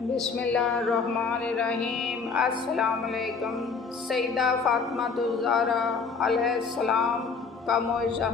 बिस्मिल्लाहिर्रहमानिर्रहीम। अस्सलाम वालेकुम। सैयदा फ़ातिमा ज़हरा अलैहिस्सलाम का मौइज़ा।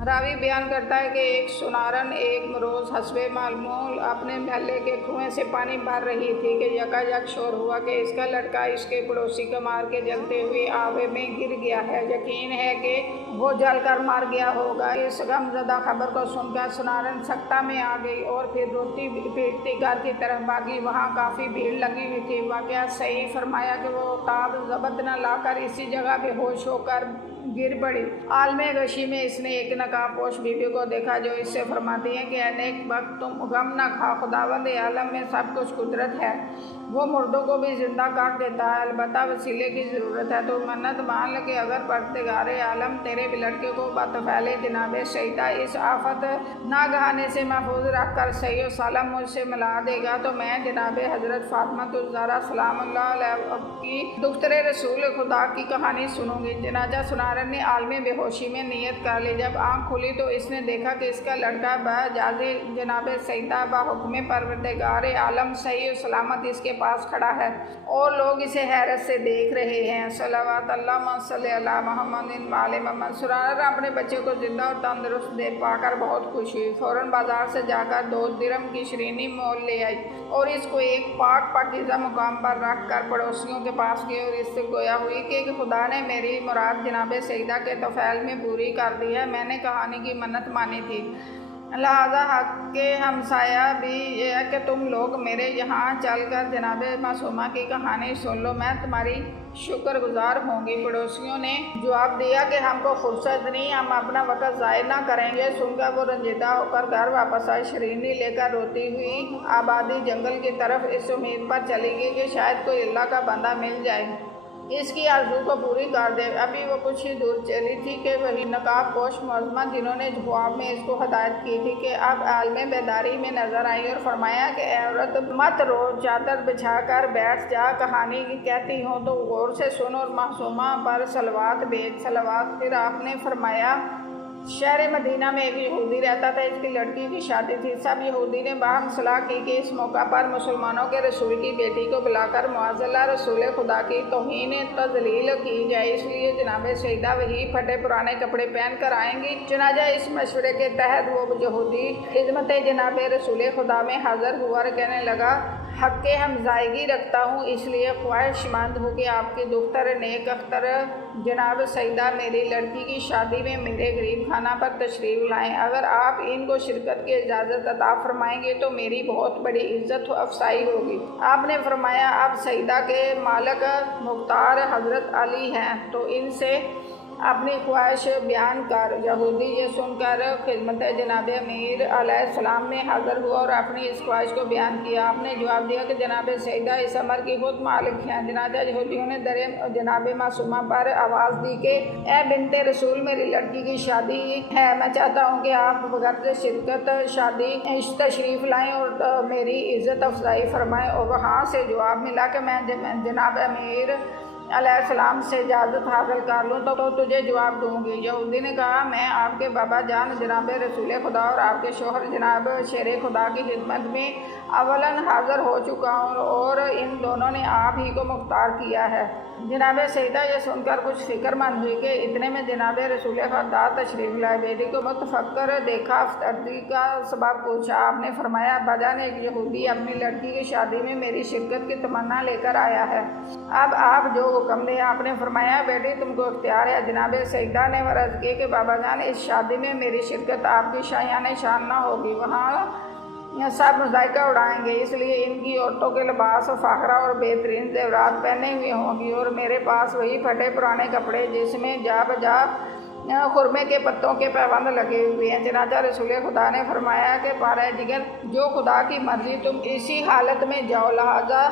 रावी बयान करता है कि एक सुनारन एक रोज़ हस्बे मालूम अपने महल्ले के कुएं से पानी भर रही थी कि यकायक शोर हुआ कि इसका लड़का इसके पड़ोसी को मार के जलते हुए आवे में गिर गया है। यकीन है कि वो जलकर मार गया होगा। इस गमज़दा खबर को सुनकर सुनारन सख्ता में आ गई और फिर रोती पीटती घर की तरफ भागी। वहाँ काफ़ी भीड़ लगी हुई थी। वाक़या सही फरमाया कि वो ताब ज़बत न लाकर इसी जगह बेहोश होकर गिर पड़ी। आलमे गशी में इसने एक नकाबपोश बीबी को देखा जो इससे फरमाती है कि अनेक वक्त तुम गम न खा, खुदावंद आलम में सब कुछ कुदरत है, वो मुर्दों को भी ज़िंदा कर देता है, अलबत्ता वसीले की ज़रूरत है। तो मन्नत मान ले कि अगर परवरदिगारे आलम तेरे लड़के को बतफ़ैले जनाबे सईदा इस आफत नागहाने से महफूज रख कर सही सालम मुझसे मिला देगा तो मैं जनाबे हज़रत फ़ातिमा ज़हरा सलामुल्लाह अलैहा की दुख्तरे रसूल खुदा की कहानी सुनूंगी। जनाजा सुनारन ने आलमे बेहोशी में नियत कर ली। जब आँख खुली तो इसने देखा कि इसका लड़का बजाज़े जनाबे सईदा बहुक्म परवरदिगारे आलम सही सलामत इसके पास खड़ा है और लोग इसे हैरत से देख रहे हैं। सल्लल्लाहु अलैहि मोहम्मद। सुनारन अपने बच्चे को जिंदा और तंदुरुस्त देख पाकर बहुत खुश हुई। फ़ौरन बाजार से जाकर 2 दिरहम की शरीनी मोल ले आई और इसको एक पाकीज़ा मुकाम पर रख कर पड़ोसियों के पास गई और इससे गोया हुई कि खुदा ने मेरी मुराद जनाबे सईदा के तफ़ैल में पूरी कर दी है। मैंने कहानी की मन्नत मानी थी, लिहाजा हक के हमसाया भी ये है कि तुम लोग मेरे यहाँ चलकर जनाबे मासूमा की कहानी सुन लो, मैं तुम्हारी शुक्रगुजार होंगी। पड़ोसियों ने जवाब दिया कि हमको फुर्सत नहीं, हम अपना वक़्त ज़ाया ना करेंगे। सुनकर वो रंजीदा होकर घर वापस आई। शरीनी लेकर रोती हुई आबादी जंगल की तरफ इस उम्मीद पर चली गई कि शायद कोई अल्लाह का बंदा मिल जाए, इसकी आरज़ू को पूरी कर दे। अभी वो कुछ ही दूर चली थी कि वही नकाबपोश मुअज़्ज़मा जिन्होंने जवाब में इसको हदायत की थी कि अब आलमे बेदारी में नज़र आई और फरमाया कि औरत मत रो, चादर बिछा कर बैठ जा, कहानी कहती हूँ तो गौर से सुन और मासूमा पर सलवात भेज। सलवात। फिर आपने फरमाया शहर मदीना में एक यहूदी रहता था, इसकी लड़की की शादी थी। सब यहूदी ने बाहम सलाह की कि इस मौका पर मुसलमानों के रसूल की बेटी को बुलाकर मुअज़्ज़ला रसूल खुदा की तौहीन तज़लील की जाए, इसलिए जनाबे सईदा वही फटे पुराने कपड़े पहन कर आएंगी। चुनाजा इस मशवरे के तहत वो यहूदी खिदमत जनाबे रसूल खुदा में हाज़िर हुआ और कहने लगा, हक़ के हमज़ायगी रखता हूँ, इसलिए ख्वाहिशमंद हूँ कि आपकी दुख्तर नेक अख्तर जनाब सईदा मेरी लड़की की शादी में मेरे गरीब खाना पर तशरीफ़ लाएँ। अगर आप इनको शिरकत की इजाज़त अता फरमाएंगे तो मेरी बहुत बड़ी इज़्ज़त अफसाई होगी। आपने फरमाया अब सईदा के मालिक मुख्तार हज़रत अली हैं तो इनसे अपनी ख्वाहिश बयान कर। यहूदी ये सुनकर खिदमत जनाब अमीर अलैहिस्सलाम में हाज़िर हुआ और अपनी इस ख्वाहिश को बयान किया। आपने जवाब दिया कि जनाब सईदा इस अमर की खुद मालिक हैं। जनाजा यहूदियों ने दरे जनाब मासूमा पर आवाज़ दी कि ए बिनते रसूल, मेरी लड़की की शादी है, मैं चाहता हूँ कि आप बगैर शिरकत शादी तशरीफ़ लाएँ और मेरी इज़्ज़त अफजाई फरमाएँ। और वहाँ से जवाब मिला कि मैं जनाब अमीर अलैहिस्सलाम से इजाज़त हासिल कर लूँ तो तुझे जवाब दूँगी। यहूदी ने कहा, मैं आपके बाबा जान जनाब रसूल खुदा और आपके शोहर जनाब शेर खुदा की खिदमत में अवलन हाज़िर हो चुका हूँ और इन दोनों ने आप ही को मुख्तार किया है। जनाब सईदा ये सुनकर कुछ फ़िक्रमंद हुई कि इतने में जनाब रसूल खुदा तशरीफ़ लाए। बेटी को मुतफक्कर देखा, अफसरदी का सबब पूछा। आपने फरमाया, अब्बाजान एक यहूदी अपनी लड़की की शादी में मेरी शिरकत की तमन्ना लेकर आया है, अब आप जो हुक्म दें। आपने फरमाया, बेटी तुमको इख्तियार है। जनाब सईदा ने अर्ज़ की कि बाबा जान इस शादी में मेरी शिरकत आपकी शायान शान ना होगी, वहाँ सब मज़ाइका उड़ाएंगे, इसलिए इनकी औरतों के लिबास फ़ाखरा और बेहतरीन ज़ेवरात पहने हुए होंगी और मेरे पास वही फटे पुराने कपड़े जिसमें जा बजा खुरमे के पत्तों के पैबंद लगे हुए हैं। जनाजा रसूल खुदा ने फरमाया कि पारा जिगर जो खुदा की मर्ज़ी, तुम इसी हालत में जाओ, लिहाजा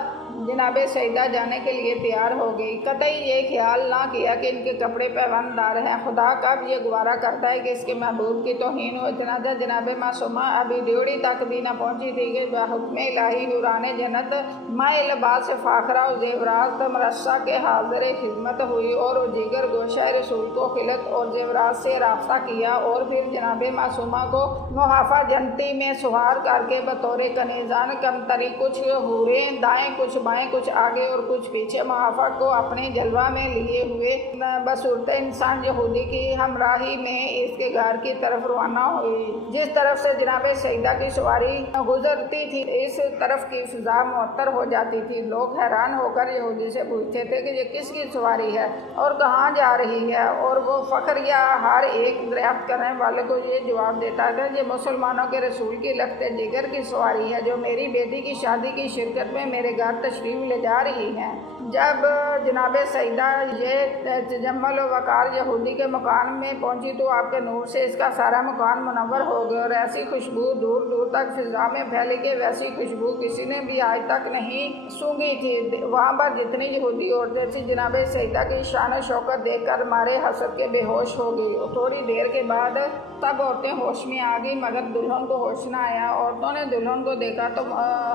जनाब सईदा जाने के लिए तैयार हो गई। कतई ये ख्याल ना किया कि इनके कपड़े पैबंदार हैं। खुदा कब ये गुवारा करता है कि इसके महबूब की तौहीन हो। जनाजा जनाब मासूमा अभी ड्योढ़ी तक भी ना पहुँची थी कि हुक्म इलाही हुरान जन्नत माए लिबास फ़ाखरा और ज़ेवरात मरसा के हाजिर खिदमत हुई और दीगर गोशा रसूल को खिलत और ज़ेवरात से रास्ता किया और फिर जनाब मासूमा को मुहाफ़ा जनती में सुहार करके बतौर कनीज़ान कमतरी कुछ हूरें दाएँ कुछ बाएँ कुछ आगे और कुछ पीछे मुहाफ़ा को अपने जलवा में लिए हुए बसूरत इंसान यहूदी की हमराही में इसके घर की तरफ रवाना हुई। जिस तरफ से जनाब सईदा की सवारी गुजरती थी इस तरफ की फिजा मुअत्तर हो जाती थी। लोग हैरान होकर यहूदी से पूछते थे कि ये किसकी सवारी है और कहाँ जा रही है, और वो फ़ख्र या हर एक दरियाफ्त करने वाले को ये जवाब देता था ये मुसलमानों के रसूल की लख्ते जिगर की सवारी है जो मेरी बेटी की शादी की शिरकत में मेरे घर तशरीफ़ ले जा रही हैं। जब जनाब सईदा ये तजम्मुल वक़ार यहूदी के मकान में पहुंची तो आपके नूर से इसका सारा मकान मुनव्वर हो गया और ऐसी खुशबू दूर दूर तक फिजा में फैली कि वैसी खुशबू किसी ने भी आज तक नहीं सूंघी थी। वहाँ पर जितनी यहूदी औरतें थी जनाब सईदा की शान शौकत देखकर मारे हसद के बेहोश हो गई। थोड़ी देर के बाद तब औरतें होश में आ गई मगर दुल्हन को होश न आया। औरतों ने दुल्हन को देखा तो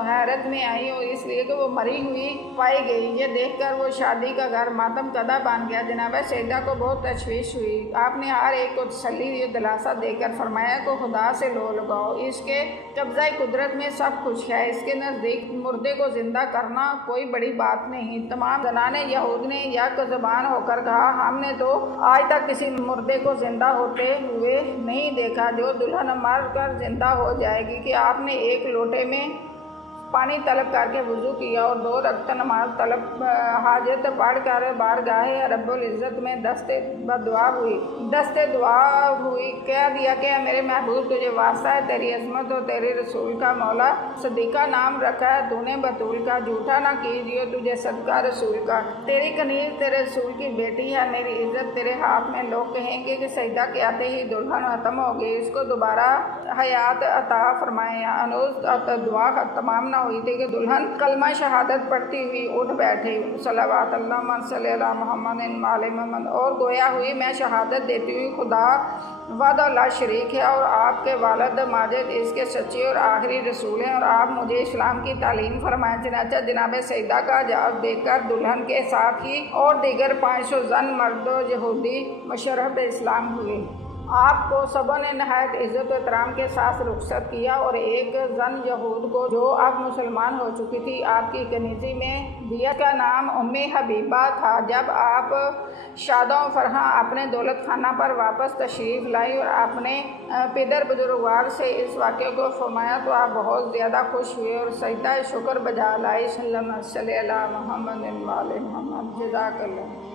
हैरत में आई और इसलिए कि वो मरी हुई पाई गई। ये देखकर वो शादी का घर मातम कदा बन गया। जनाब सईदा को बहुत तशवीश हुई। आपने हर एक को तसल्ली ये दिलासा देकर फरमाया को खुदा से लो लगाओ, इसके कब्ज़ा कुदरत में सब कुछ है, इसके नज़दीक मुर्दे को ज़िंदा करना कोई बड़ी बात नहीं। तमाम ज़नाने यहूद ने यक ज़बान होकर कहा हमने तो आज तक किसी मुर्दे को ज़िंदा होते हुए नहीं देखा जो दुल्हन मर कर ज़िंदा हो जाएगी। कि आपने एक लोटे में पानी तलब करके वज़ू किया और 2 रकअत नमाज तलब हाजत पढ़ कर बारगाह रब्बुल इज़्ज़त में दस्ते दुआ हुई। कह दिया कि मेरे महबूब तुझे वास्ता है, तेरी अज़मत और तेरे रसूल का मौला सदीक़ा नाम रखा है तूने बतूल का, झूठा ना कीजिए तुझे सदका रसूल का। तेरी कनीज़ तेरे रसूल की बेटी है, मेरी इज़्ज़त तेरे हाथ में। लोग कहेंगे कि सईदा के आते ही दुल्हन ख़त्म हो गई, इसको दोबारा हयात अता फरमाए। अनुज दुआ तमाम ना हुई थी कि दुल्हन कलमा शहादत पढ़ती हुई उठ बैठी सल्लल्लाहु अलैहि मोहम्मद और गोया हुई मैं शहादत देती हुई खुदा वादा शरीक है और आपके वालिद माजिद इसके सच्चे और आखिरी रसूल हैं और आप मुझे इस्लाम की तालीम फरमाएं। चनाचा जनाब सईदा का जवाब देकर दुल्हन के साथ ही और दीगर 500 जन मर्दो यहूदी मुशर्रफ इस्लाम हुए। आपको सबों ने नहायत इज़्ज़त व एहतराम के साथ रुखसत किया और एक जन यहूद को जो अब मुसलमान हो चुकी थी आपकी कनीज़ी में दिया। का नाम उम्मे हबीबा था। जब आप शादों फरहां अपने दौलत खाना पर वापस तशरीफ़ लाई और अपने पिदर बुजुर्गवार से इस वाक़े को फरमाया तो आप बहुत ज़्यादा खुश हुए और सजदा शुक्र बजा लाई। सल्लल्लाहु अलैहि मोहम्मद जज़ाकल्लाह।